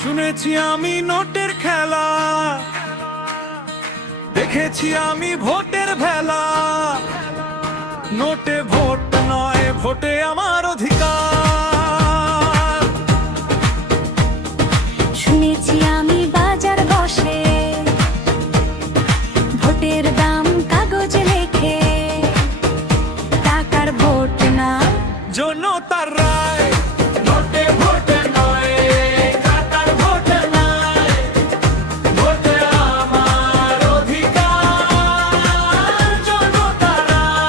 শুনেছি আমি নোটের খেলা, দেখেছি আমি ভোটের ভেলা। নোটে ভোট নয়, ভোটে আমার অধিকার। শুনেছি আমি বাজার বসে, ভোটের দাম কাগজে লেখে। টাকার ভোট না, জনতার রায়। নোটে ভোট নয়, টাকার ভোট নয়, ভোটে আমার অধিকার। জনতার রায়।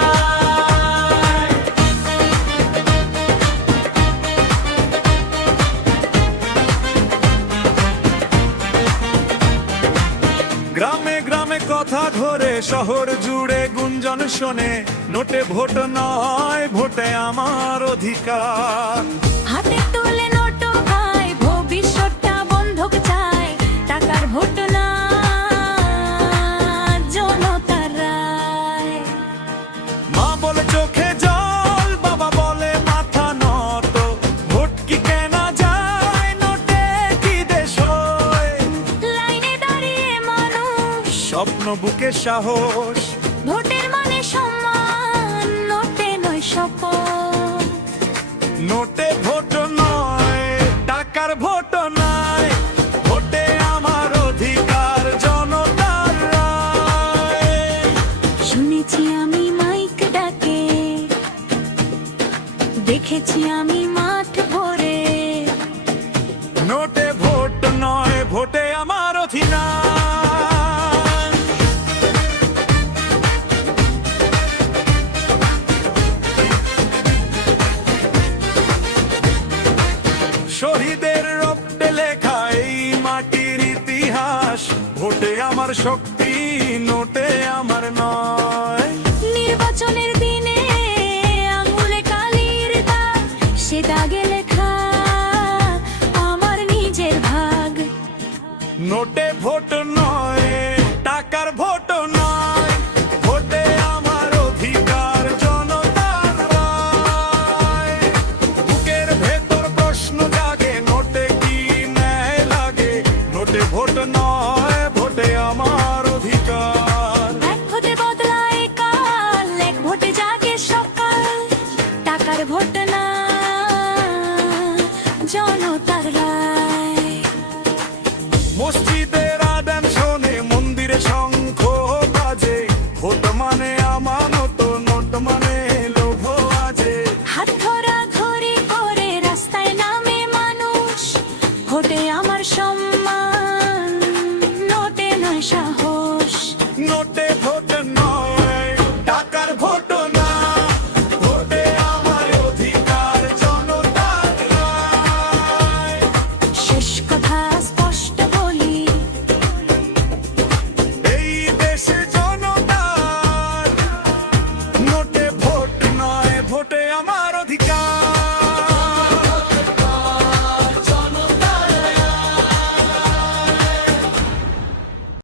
গ্রামে গ্রামে কথা ঘোরে, শহর জুড়ে গুঞ্জন শোনে। নোটে ভোট নয়, ভোটে আমার অধিকার। হাতে তুলে নোট ভাই, ভবিষ্যৎটা বন্ধক চায়। টাকার ভোট না, জনতার রায়। মা বলে চোখে জল, বাবা বলে মাথা নত। ভোট কি কেনা যায়, নোটে কি দেশ হয়? লাইনে দাঁড়িয়ে মানুষ, স্বপ্ন বুকে সাহস। ভোটের মানে সম্মান, নোটে নয় শপথ। নোটে ভোট নয়, টাকার ভোট নয়, ভোটে আমার অধিকার। জনতার রায়। শুনেছি আমি মাইক ডাকে, দেখেছি আমি মাঠ ভরে। নোটে ভোট নয়, ভোটে আমার অধিকার। শহীদের রক্তে লেখা এই মাটির ইতিহাস। ভোটে আমার শক্তি, নোটে আমার নয়। নির্বাচনের দিনে আঙুলে কালির দাগ, সে দাগে লেখা আমার নিজের ভাগ। নোটে ভোট নয়, টাকার ভোট নয়, ভোটে আমার অধিকার। জনতার রায়। বুকের ভেতর প্রশ্ন জাগে, নোটে কি ন্যায় লাগে? নোটে ভোট নয়, ভোটে আমার অধিকার। এক ভোটে বদলায় কাল, এক ভোটে জাগে সকাল। টাকার ভোট